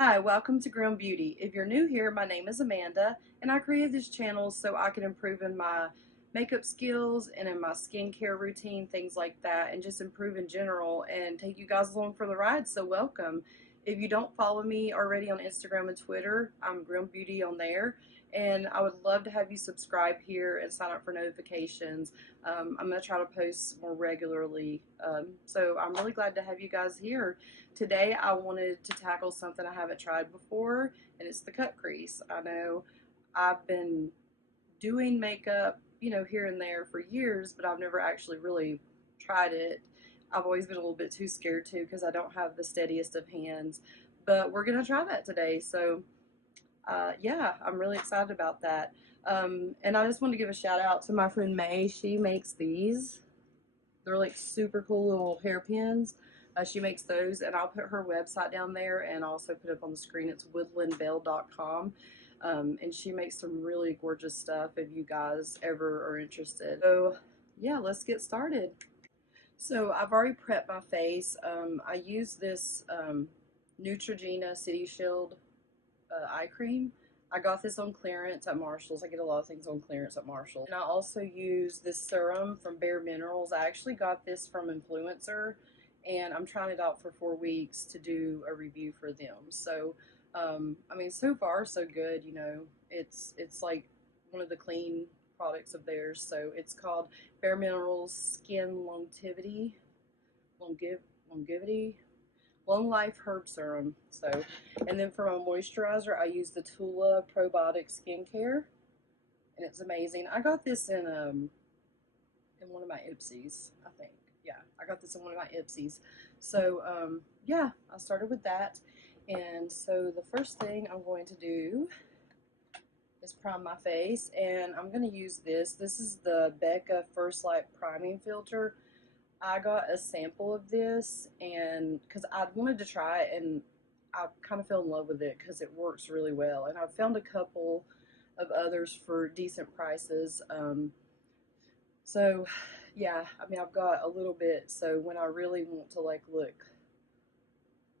Hi, welcome to Grimbeautie. If you're new here, my name is Amanda, and I created this channel so I can improve in my makeup skills and in my skincare routine, things like that, and just improve in general and take you guys along for the ride, so welcome. If you don't follow me already on Instagram and Twitter, I'm Grimbeautie on there, and I would love to have you subscribe here and sign up for notifications. I'm going to try to post more regularly, so I'm really glad to have you guys here. Today I wanted to tackle something I haven't tried before, and it's the cut crease. I know I've been doing makeup, here and there for years, but I've never actually really tried it. I've always been a little bit too scared to because I don't have the steadiest of hands, but we're going to try that today. So yeah, I'm really excited about that. And I just want to give a shout out to my friend May. She makes these. They're like super cool little hairpins. She makes those, and I'll put her website down there and also put it up on the screen. It's woodlandbelle.com. And she makes some really gorgeous stuff if you guys ever are interested. So yeah, let's get started. So I've already prepped my face. I use this Neutrogena City Shield eye cream. I got this on clearance at Marshall's. I get a lot of things on clearance at Marshall's. And I also use this serum from bareMinerals. I actually got this from Influencer, and I'm trying it out for 4 weeks to do a review for them. So, I mean, so far so good. It's like one of the clean products of theirs. So it's called bareMinerals Longevity Long Life Herb Serum. So, and then for my moisturizer, I use the Tula Probiotic Skincare, and it's amazing. I got this in one of my IPSYs, I think. Yeah, I got this in one of my IPSYs. So, yeah, I started with that. And so the first thing I'm going to do is prime my face, and I'm going to use this. This is the Becca First Light Priming Filter. I got a sample of this, and because I wanted to try it, and I kind of fell in love with it because it works really well. And I've found a couple of others for decent prices. So yeah, I mean, I've got a little bit. So when I really want to look,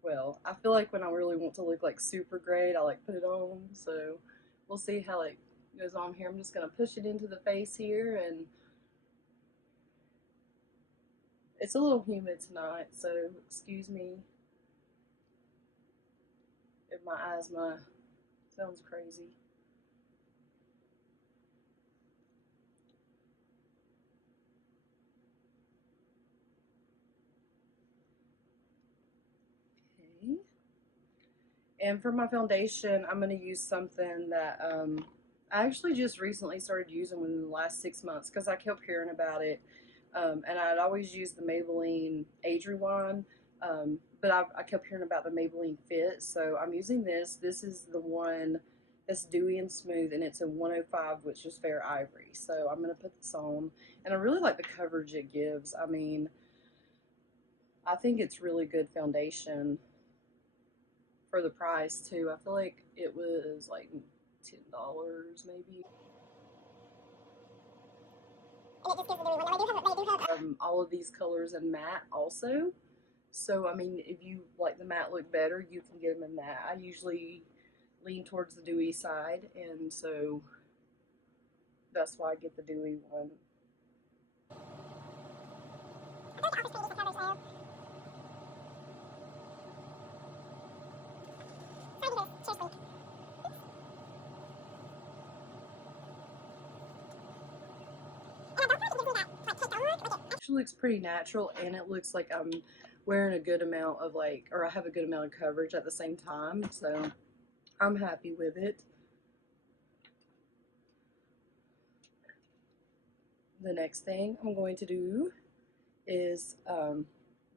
well, I feel like when I really want to look like super great, I put it on. So we'll see how it goes on here. I'm just gonna push it into the face here, and it's a little humid tonight, so excuse me if my asthma sounds crazy. Okay. And for my foundation, I'm going to use something that I actually just recently started using within the last 6 months because I kept hearing about it. And I'd always used the Maybelline Age Rewind, but I kept hearing about the Maybelline Fit, so I'm using this. This is the one that's dewy and smooth, and it's a 105, which is Fair Ivory. So I'm going to put this on, and I really like the coverage it gives. I mean, I think it's really good foundation for the price, too. I feel like it was like $10 maybe. All of these colors in matte also. So, I mean, if you like the matte look better, you can get them in matte. I usually lean towards the dewy side, and so that's why I get the dewy one. Actually looks pretty natural, and it looks like I'm wearing a good amount of or I have a good amount of coverage at the same time, so I'm happy with it. The next thing I'm going to do is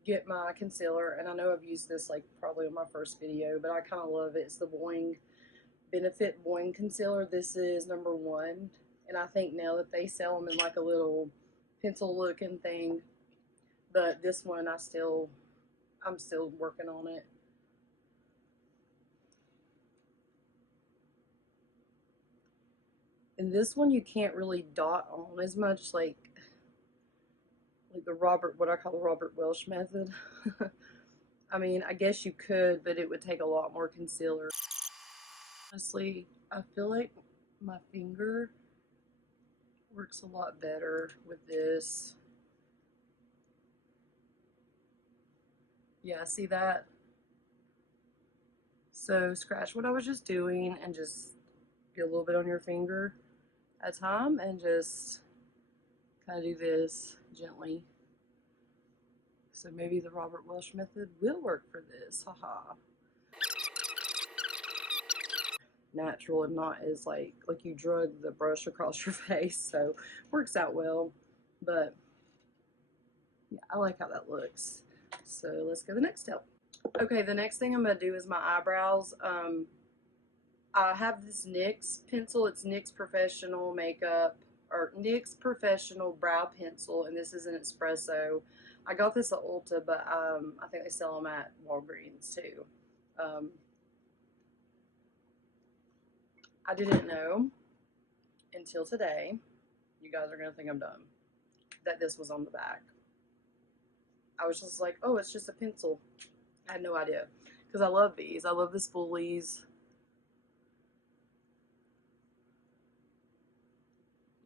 get my concealer, and I know I've used this probably in my first video, but I kind of love it. It's the Boing Benefit Boing Concealer. This is number 1, and I think now that they sell them in a little pencil looking thing, but this one I'm still working on it. And this one you can't really dot on as much like the what I call the Robert Welsh method. I mean, I guess you could, but it would take a lot more concealer. Honestly, I feel like my finger works a lot better with this. Yeah, see that? So scratch what I was just doing and just get a little bit on your finger at a time and just kind of do this gently. So maybe the Robert Welsh method will work for this. Haha. Natural and not as like you drug the brush across your face, so works out well. But yeah, I like how that looks. So let's go to the next step. Okay, the next thing I'm gonna do is my eyebrows. I have this NYX pencil. It's NYX Professional Makeup, or NYX Professional Brow Pencil, and this is an espresso. I got this at Ulta, but I think they sell them at Walgreens too. I didn't know until today, you guys are gonna think I'm dumb, that this was on the back. I was just like, oh, it's just a pencil. I had no idea, because I love these. I love the spoolies.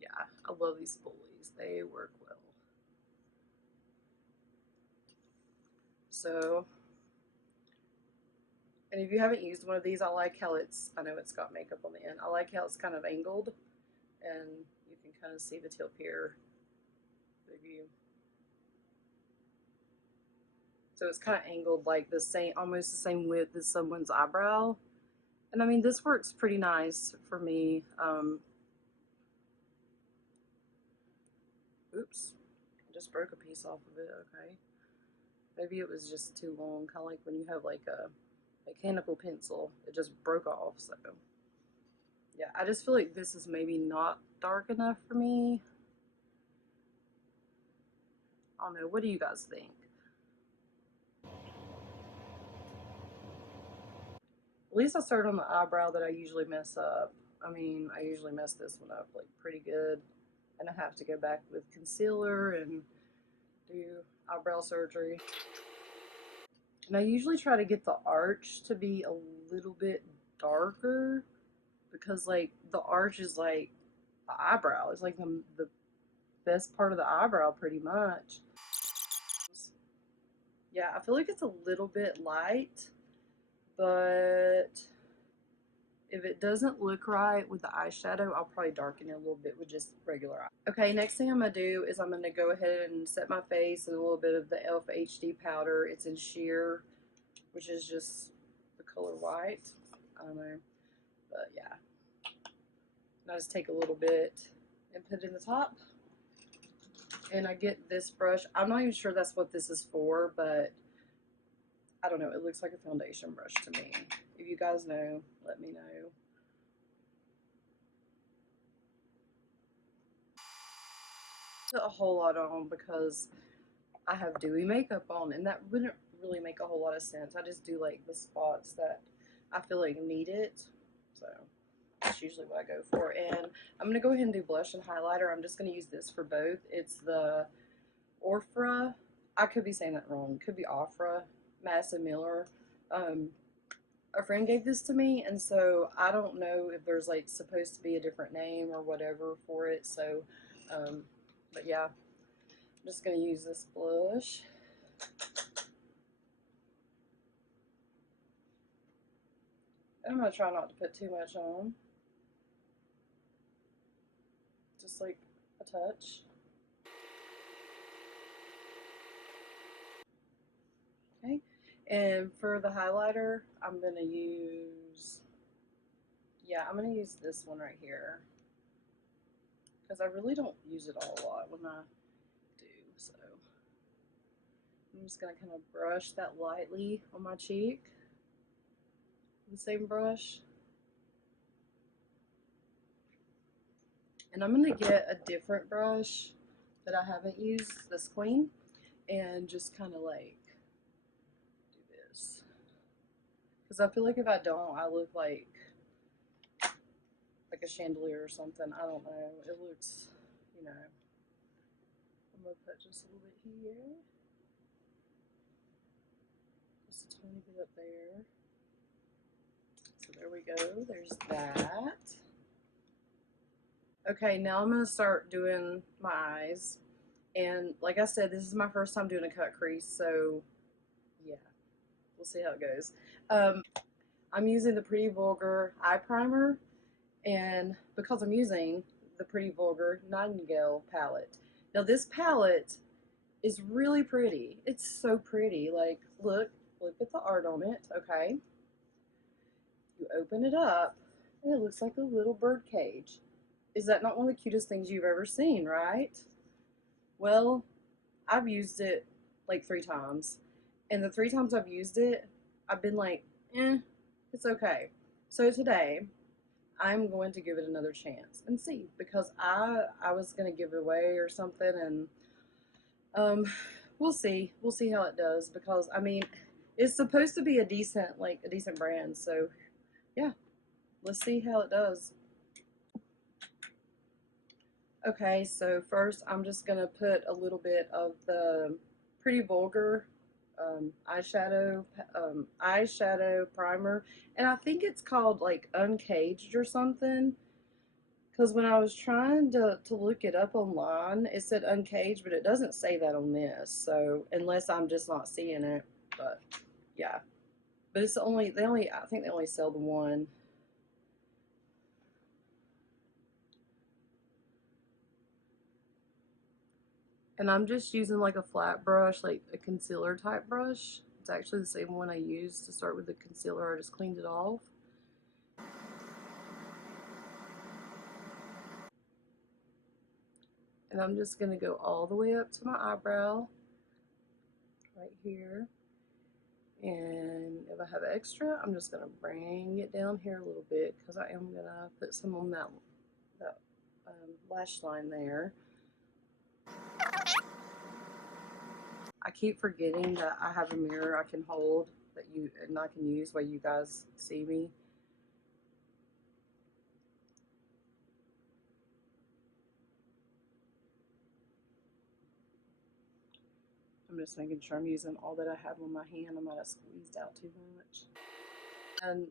Yeah, I love these spoolies. They work well. So, and if you haven't used one of these, I like how it's, I know it's got makeup on the end. I like how it's kind of angled, and you can kind of see the tip here. The view. So it's kind of angled like the same, almost the same width as someone's eyebrow. And I mean, this works pretty nice for me. Oops, I just broke a piece off of it. Okay, maybe it was just too long, kind of like when you have like a mechanical pencil, it just broke off. So yeah, I just feel like this is maybe not dark enough for me. I don't know, what do you guys think? At least I started on the eyebrow that I usually mess up. I mean, I usually mess this one up like pretty good, and I have to go back with concealer and do eyebrow surgery. And I usually try to get the arch to be a little bit darker, because like the arch is like the eyebrow. It's like the best part of the eyebrow pretty much. Yeah, I feel like it's a little bit light, but if it doesn't look right with the eyeshadow, I'll probably darken it a little bit with just regular eye. Okay, next thing I'm going to do is I'm going to go ahead and set my face in a little bit of the e.l.f. HD powder. It's in sheer, which is just the color white. I don't know, but yeah. And I just take a little bit and put it in the top. And I get this brush. I'm not even sure that's what this is for, but I don't know. It looks like a foundation brush to me. If you guys know, let me know. Put a whole lot on because I have dewy makeup on, and that wouldn't really make a whole lot of sense. I just do like the spots that I feel like need it. So that's usually what I go for. And I'm going to go ahead and do blush and highlighter. I'm just going to use this for both. It's the OFRA. I could be saying that wrong. It could be OFRA, Madison Miller. A friend gave this to me, and so I don't know if there's like supposed to be a different name or whatever for it. So, but yeah, I'm just going to use this blush. And I'm going to try not to put too much on. Just like a touch. Okay. And for the highlighter, I'm going to use, I'm going to use this one right here. Because I really don't use it all a lot when I do. So I'm just going to kind of brush that lightly on my cheek. The same brush. And I'm going to get a different brush that I haven't used, this Queen, and just kind of like do this. Because I feel like if I don't, I look like a chandelier or something. I don't know. It looks, you know. I'm going to put just a little bit here. Just just a tiny bit up there. So there we go. There's that. Okay, now I'm going to start doing my eyes. And like I said, this is my first time doing a cut crease, so yeah, we'll see how it goes. I'm using the Pretty Vulgar eye primer, and because I'm using the Pretty Vulgar Nightingale palette. Now this palette is really pretty. It's so pretty. Like, look at the art on it, okay? You open it up, and it looks like a little bird cage. Is that not one of the cutest things you've ever seen, right? Well, I've used it like 3 times. And the 3 times I've used it, I've been like, it's okay. So today, I'm going to give it another chance and see, because I was going to give it away or something, and we'll see. We'll see how it does, because I mean, it's supposed to be a decent brand, so yeah, let's see how it does. Okay, so first I'm just going to put a little bit of the Pretty Vulgar eyeshadow primer, and I think it's called like Uncaged or something, because when I was trying to look it up online, it said Uncaged, but it doesn't say that on this, so unless I'm just not seeing it. But yeah, but it's I think they only sell the one. And I'm just using like a flat brush, like a concealer type brush. It's actually the same one I used to start with the concealer. I just cleaned it off. And I'm just going to go all the way up to my eyebrow, right here. And if I have extra, I'm just going to bring it down here a little bit, because I am going to put some on that lash line there. I keep forgetting that I have a mirror I can hold and I can use while you guys see me. I'm just making sure I'm using all that I have on my hand. I might have squeezed out too much. And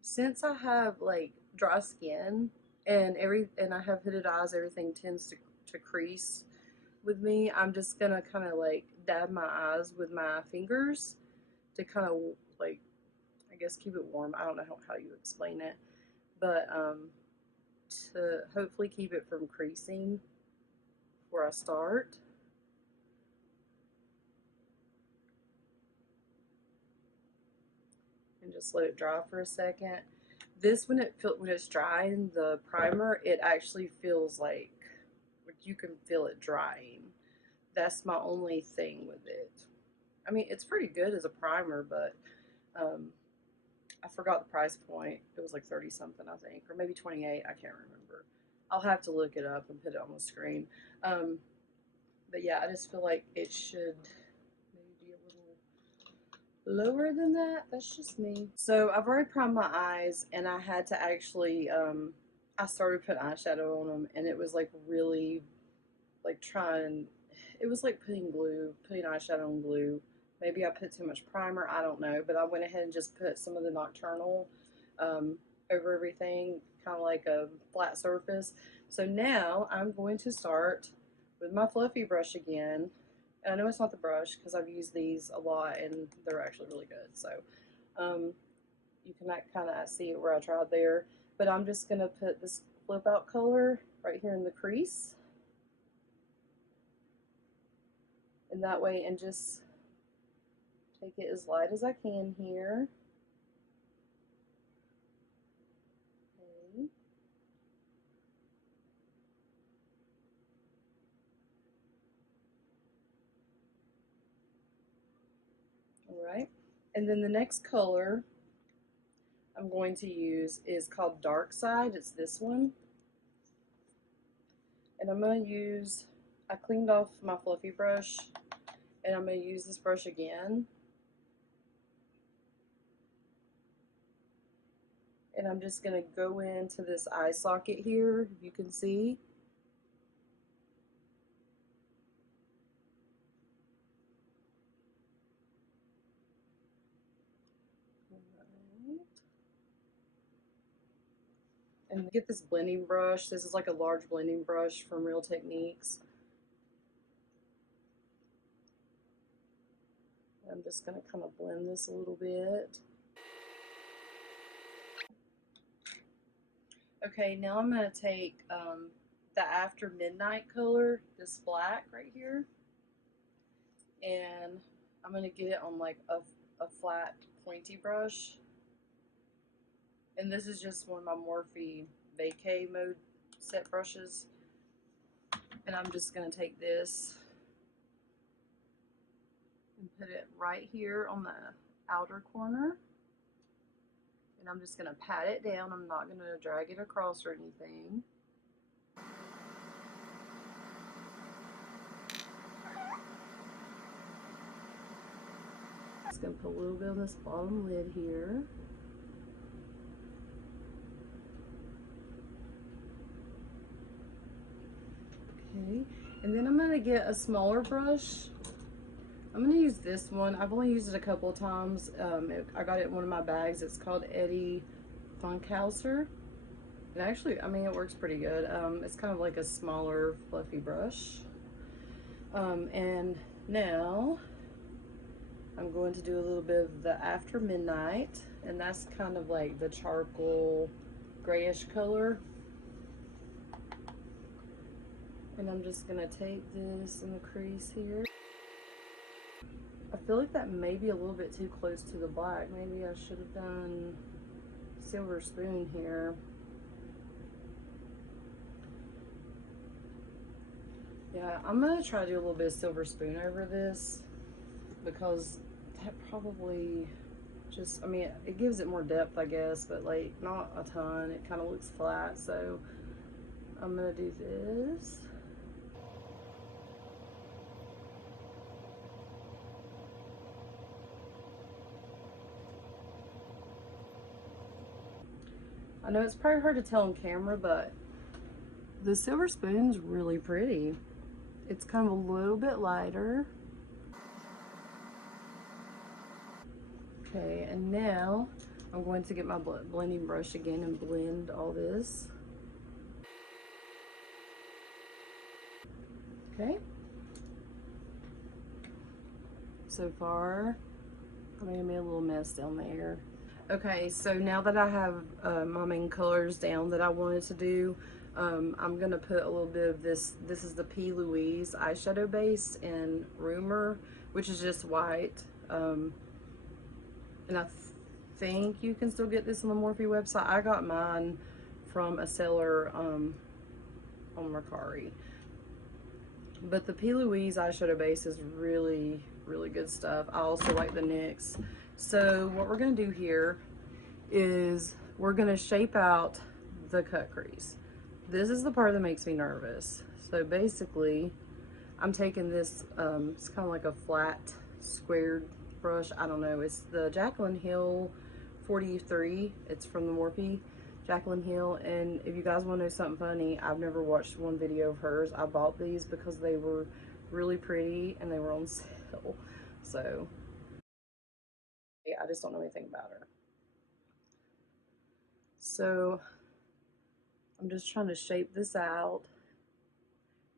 since I have like dry skin and I have hooded eyes, everything tends to crease with me. I'm just gonna kind of like dab my eyes with my fingers to kind of like, I guess, keep it warm. I don't know how you explain it, but to hopefully keep it from creasing before I start. And just let it dry for a second. This, when it's drying, the primer, it actually feels like you can feel it drying. That's my only thing with it. I mean, it's pretty good as a primer, but I forgot the price point. It was like 30 something, I think, or maybe 28. I can't remember. I'll have to look it up and put it on the screen. But yeah, I just feel like it should maybe be a little lower than that. That's just me. So I've already primed my eyes, and I had to actually I started putting eyeshadow on them, and it was like really like it was like putting eyeshadow on glue. Maybe I put too much primer, I don't know, but I went ahead and just put some of the Nocturnal over everything, kind of like a flat surface. So now I'm going to start with my fluffy brush again. And I know it's not the brush because I've used these a lot and they're actually really good. So you can kind of see it where I tried there. But I'm just going to put this flip out color right here in the crease. And that way, and just take it as light as I can here. Okay. Alright, and then the next color I'm going to use is called Dark Side. It's this one. And I'm going to use, I cleaned off my fluffy brush, and I'm going to use this brush again. And I'm just going to go into this eye socket here, if you can see. And get this blending brush. This is like a large blending brush from Real Techniques. I'm just going to kind of blend this a little bit. Okay, now I'm going to take the After Midnight color, this black right here, and I'm going to get it on like a flat pointy brush. And this is just one of my Morphe Vacay mode set brushes. And I'm just going to take this and put it right here on the outer corner. And I'm just going to pat it down. I'm not going to drag it across or anything. Just going to put a little bit on this bottom lid here. Okay, and then I'm going to get a smaller brush. I'm going to use this one. I've only used it a couple of times. I got it in one of my bags. It's called Eddie Funkhauser. And actually, I mean, it works pretty good. It's kind of like a smaller, fluffy brush. And now I'm going to do a little bit of the After Midnight. And that's kind of like the charcoal grayish color. And I'm just going to take this in the crease here. I feel like that may be a little bit too close to the black. Maybe I should have done Silver Spoon here. Yeah, I'm going to try to do a little bit of Silver Spoon over this, because that probably just, I mean, it gives it more depth, I guess, but like not a ton. It kind of looks flat, so I'm going to do this. I know it's probably hard to tell on camera, but the Silver Spoon's really pretty. It's kind of a little bit lighter. Okay, and now I'm going to get my blending brush again and blend all this. Okay. So far, I made a little mess down there. Okay, so now that I have my main colors down that I wanted to do, I'm going to put a little bit of this. This is the P. Louise eyeshadow base in Rumor, which is just white. And I think you can still get this on the Morphe website. I got mine from a seller on Mercari. But the P. Louise eyeshadow base is really, really good stuff. I also like the NYX. So what we're going to do here is we're going to shape out the cut crease. This is the part that makes me nervous. So basically, I'm taking this, it's kind of like a flat, squared brush. I don't know. It's the Jaclyn Hill 43. It's from the Morphe Jaclyn Hill. And if you guys want to know something funny, I've never watched one video of hers. I bought these because they were really pretty and they were on sale. So yeah, I just don't know anything about her. So I'm just trying to shape this out.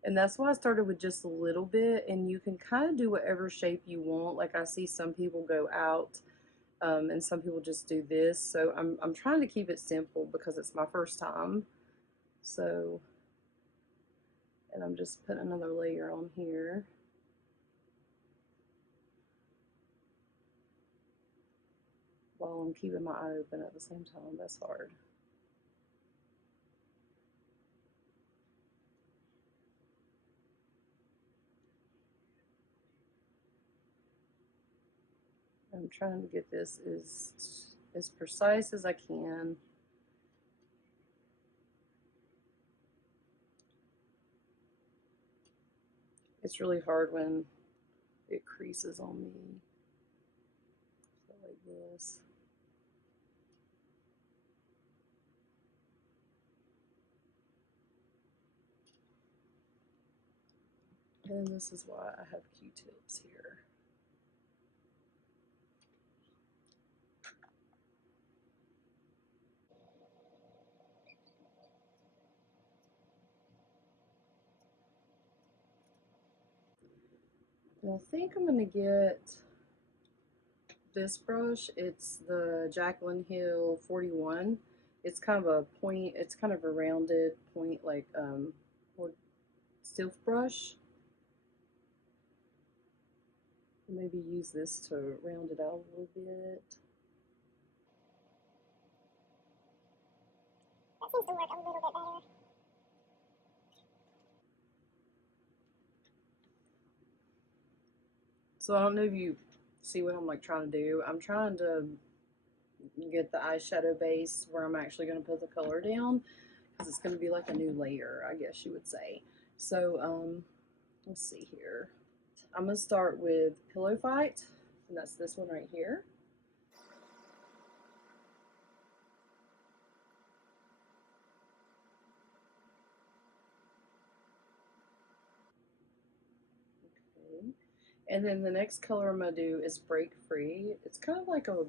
And that's why I started with just a little bit, and you can kind of do whatever shape you want. Like I see some people go out and some people just do this. So I'm trying to keep it simple because it's my first time. So, and I'm just putting another layer on here. While I'm keeping my eye open at the same time. That's hard. I'm trying to get this as precise as I can. It's really hard when it creases on me. So like this. And this is why I have Q-tips here. And I think I'm going to get this brush. It's the Jaclyn Hill 41. It's kind of a point, it's kind of a rounded point, like stilf brush. Maybe use this to round it out a little bit. That seems to work a little bit better. So I don't know if you see what I'm like trying to do. I'm trying to get the eyeshadow base where I'm actually going to put the color down, because it's going to be like a new layer, I guess you would say. So let's see here. I'm going to start with Pillow Fight, and that's this one right here. Okay. And then the next color I'm going to do is Break Free. It's kind of like a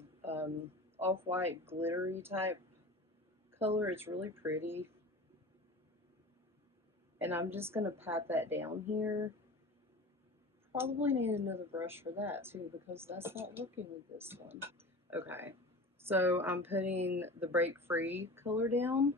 off-white glittery type color. It's really pretty. And I'm just going to pat that down here. Probably need another brush for that too, because that's not working with this one. Okay, so I'm putting the Break Free color down.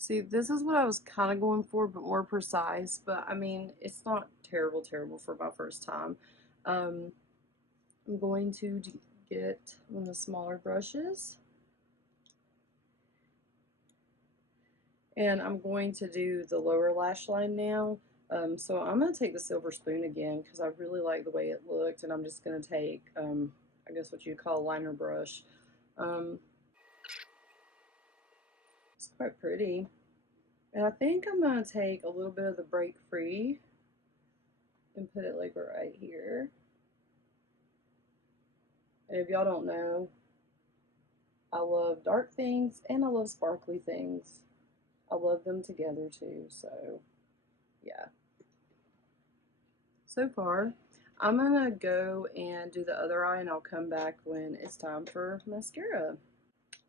See, this is what I was kind of going for, but more precise. But I mean, it's not terrible for my first time. I'm going to get one of the smaller brushes, and I'm going to do the lower lash line now. So I'm going to take the silver spoon again because I really like the way it looked, and I'm just going to take, I guess what you call a liner brush. It's quite pretty. And I think I'm going to take a little bit of the Break Free and put it like right here. And if y'all don't know, I love dark things and I love sparkly things. I love them together too, so yeah. So far, I'm gonna go and do the other eye and I'll come back when it's time for mascara.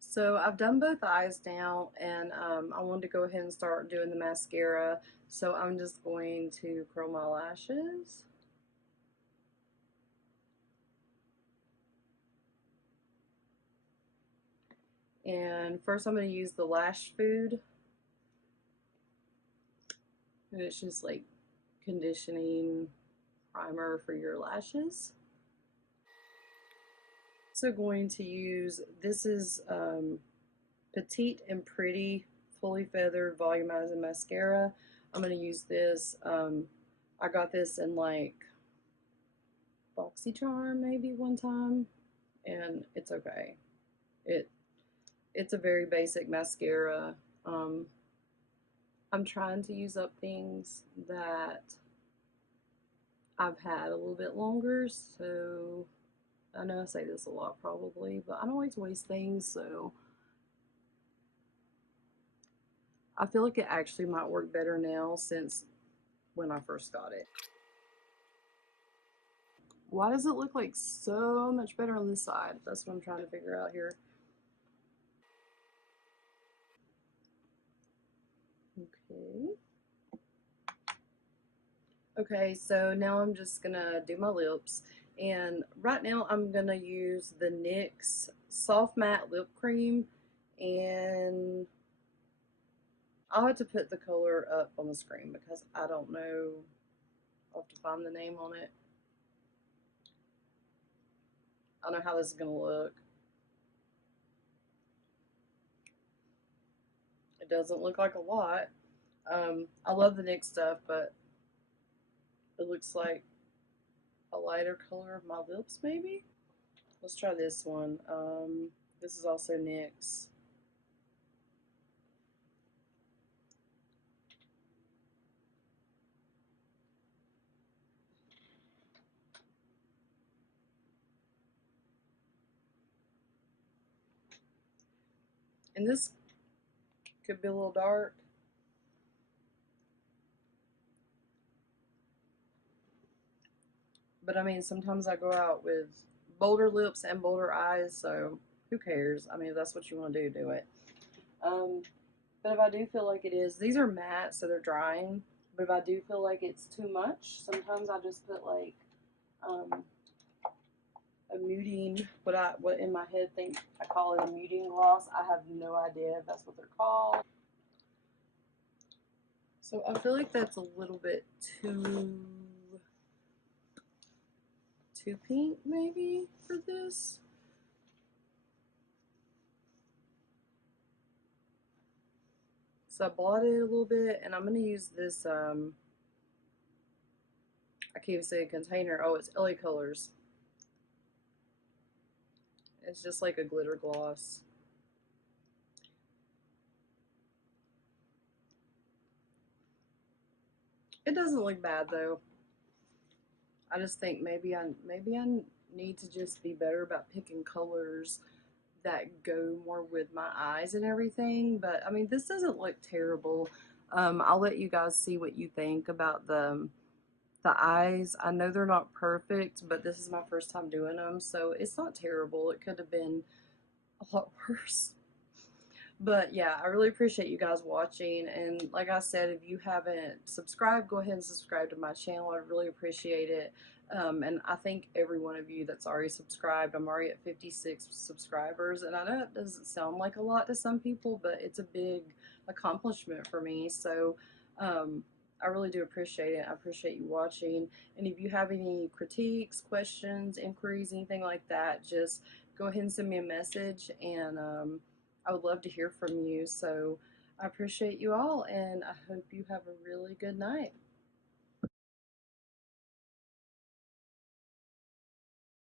So I've done both eyes now, and I wanted to go ahead and start doing the mascara. So I'm just going to curl my lashes. And first I'm going to use the Lash Food. And it's just like conditioning primer for your lashes. So going to use, this is Petite and Pretty Fully Feathered Volumizing Mascara. I'm going to use this. I got this in like BoxyCharm maybe one time, and it's okay. It's a very basic mascara. I'm trying to use up things that I've had a little bit longer, so I know I say this a lot probably, but I don't like to waste things, so I feel like it actually might work better now since when I first got it. Why does it look like so much better on this side? That's what I'm trying to figure out here. Okay. Okay, so now I'm just gonna do my lips. And right now I'm gonna use the NYX Soft Matte Lip Cream, and I'll have to put the color up on the screen because I don't know. I'll have to find the name on it. I don't know how this is gonna look. It doesn't look like a lot. I love the NYX stuff, but it looks like a lighter color of my lips, maybe? Let's try this one. This is also NYX. And this could be a little dark. But I mean, sometimes I go out with bolder lips and bolder eyes, so who cares? I mean, if that's what you want to do, do it. But if I do feel like it is, these are matte, so they're drying. But if I do feel like it's too much, sometimes I just put like a muting, what in my head think I call it a muting gloss. I have no idea if that's what they're called. So I feel like that's a little bit too pink maybe for this. So I blotted it a little bit, and I'm going to use this, I can't even say a container. Oh, it's LA Colors. It's just like a glitter gloss. It doesn't look bad though. I just think maybe I need to just be better about picking colors that go more with my eyes and everything. But I mean, this doesn't look terrible. I'll let you guys see what you think about the eyes. I know they're not perfect, but this is my first time doing them, so it's not terrible. It could have been a lot worse. But yeah, I really appreciate you guys watching. And like I said, if you haven't subscribed, go ahead and subscribe to my channel. I really appreciate it. And I thank every one of you that's already subscribed. I'm already at 56 subscribers. And I know it doesn't sound like a lot to some people, but it's a big accomplishment for me. So I really do appreciate it. I appreciate you watching. And if you have any critiques, questions, inquiries, anything like that, just go ahead and send me a message. And I would love to hear from you. So I appreciate you all, and I hope you have a really good night.